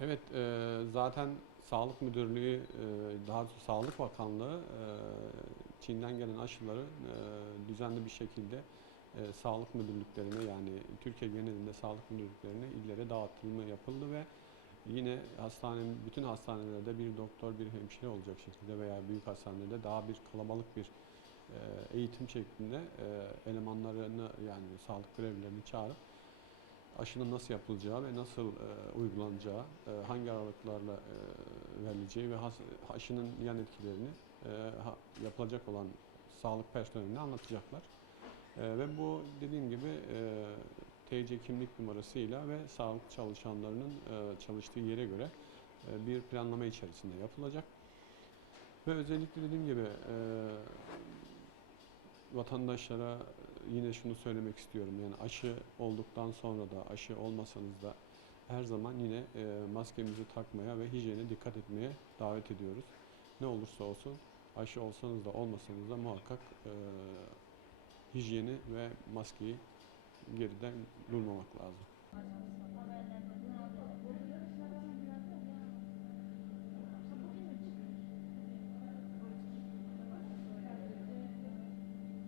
Evet, e, zaten Sağlık Müdürlüğü, e, daha doğrusu Sağlık Bakanlığı e, Çin'den gelen aşıları e, düzenli bir şekilde e, sağlık müdürlüklerine yani Türkiye genelinde sağlık müdürlüklerine illere dağıtılma yapıldı ve yine hastanenin bütün hastanelerde bir doktor bir hemşire olacak şekilde veya büyük hastanelerde daha bir kalabalık bir e, eğitim şeklinde e, elemanlarını yani sağlık görevlilerini çağırıp aşının nasıl yapılacağı ve nasıl e, uygulanacağı, e, hangi aralıklarla e, verileceği ve has, aşının yan etkilerini e, ha- yapılacak olan sağlık personeline anlatacaklar. E, ve bu dediğim gibi e, TC kimlik numarasıyla ve sağlık çalışanlarının e, çalıştığı yere göre e, bir planlama içerisinde yapılacak. Ve özellikle dediğim gibi e, vatandaşlara yine şunu söylemek istiyorum. Yani aşı olduktan sonra da aşı olmasanız da her zaman yine e, maskemizi takmaya ve hijyene dikkat etmeye davet ediyoruz. Ne olursa olsun aşı olsanız da olmasanız da muhakkak e, hijyeni ve maskeyi geriden durmamak lazım.